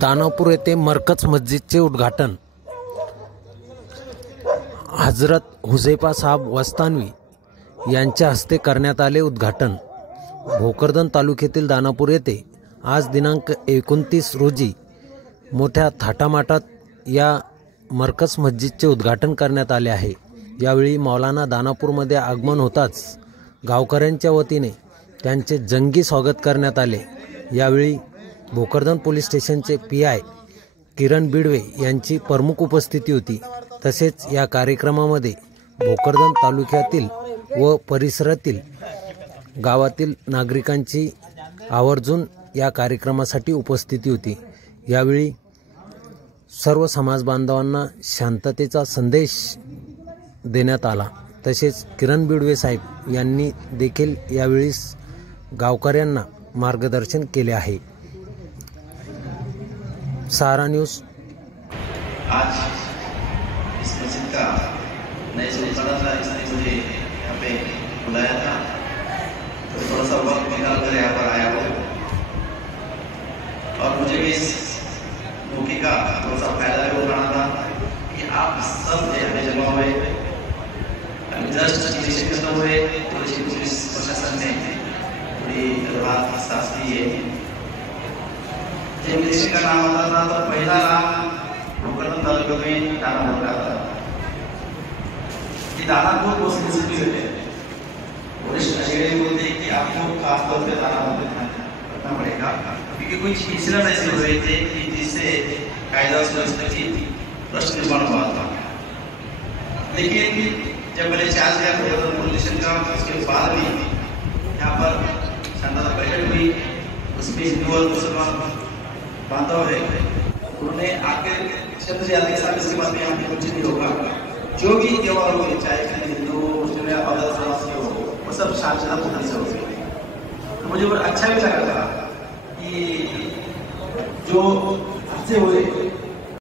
दानापूर येथे मरकज मस्जिदचे उद्घाटन हजरत हुझैफा साहब वस्तानवी यांच्या हस्ते करण्यात आले। उद्घाटन भोकरदन तालुक्यातील दानापूर येथे आज दिनांक 29 रोजी मोठ्या थाटामाटात या मरकज मस्जिदचे उद्घाटन करण्यात आले आहे। यावेळी मौलाना दानापूरमध्ये आगमन होताच गावकऱ्यांच्या वतीने त्यांचे जंगी स्वागत करण्यात आले। यावेळी भोकरदन पोलीस स्टेशनचे PI किरण बिडवे यांची प्रमुख उपस्थिती होती। तसेच या कार्यक्रमामध्ये भोकरदन तालुक्यातील व परिसरातील गावातील नागरिकांची आवर्जून या कार्यक्रमासाठी उपस्थिती होती। यावेळी सर्व समाज बांधवांना शांततेचा संदेश देण्यात आला। तसेच किरण बिडवे साहेब यांनी देखील यावेळी गावकऱ्यांना मार्गदर्शन केले आहे। सहारा न्यूज़। आज इस मस्जिद का नए से उद्घाटन था, इसने मुझे यहाँ पे बुलाया था, तो थोड़ा सा वक्त निकाल कर यहाँ पर आया हूँ और मुझे भी इस मौके का थोड़ा सा फायदा भी उठाना था कि आप सब यहाँ जमा हुए। जस्ट इलेक्शन खत्म हुए तो पुलिस प्रशासन ने पूरी रात सांस ली है। जब इलेक्शन का नाम आता था तो पहला नाम भोकरदन तालुका में दानापुर का था। ये दानापुर को सेंसिटिव है, पुलिस अधिकारी बोलते हैं कि आपको खास तौर पे दानापुर करना पड़ेगा, क्योंकि कुछ इंसिडेंट ऐसे हुए थे कि जिससे कायदा सुव्यवस्था की प्रश्न निर्माण हुआ था। लेकिन जब मैंने चार्ज लिया भोकरदन पुलिस स्टेशन का, उसके बाद भी यहाँ पर शानदार बैठक हुई। उसमें हिंदू और मुसलमान बांधव है, उन्होंने आके शब्द याद के साथ इसके बाद में यहाँ पे कुछ नहीं होगा। जो भी त्योहार होंगे, चाहे हिंदू मुस्लिम या अदर समाज के हो, वो सब शांतिपूर्ण से होंगे। तो मुझे बहुत अच्छा भी लगा था कि जो हादसे हुए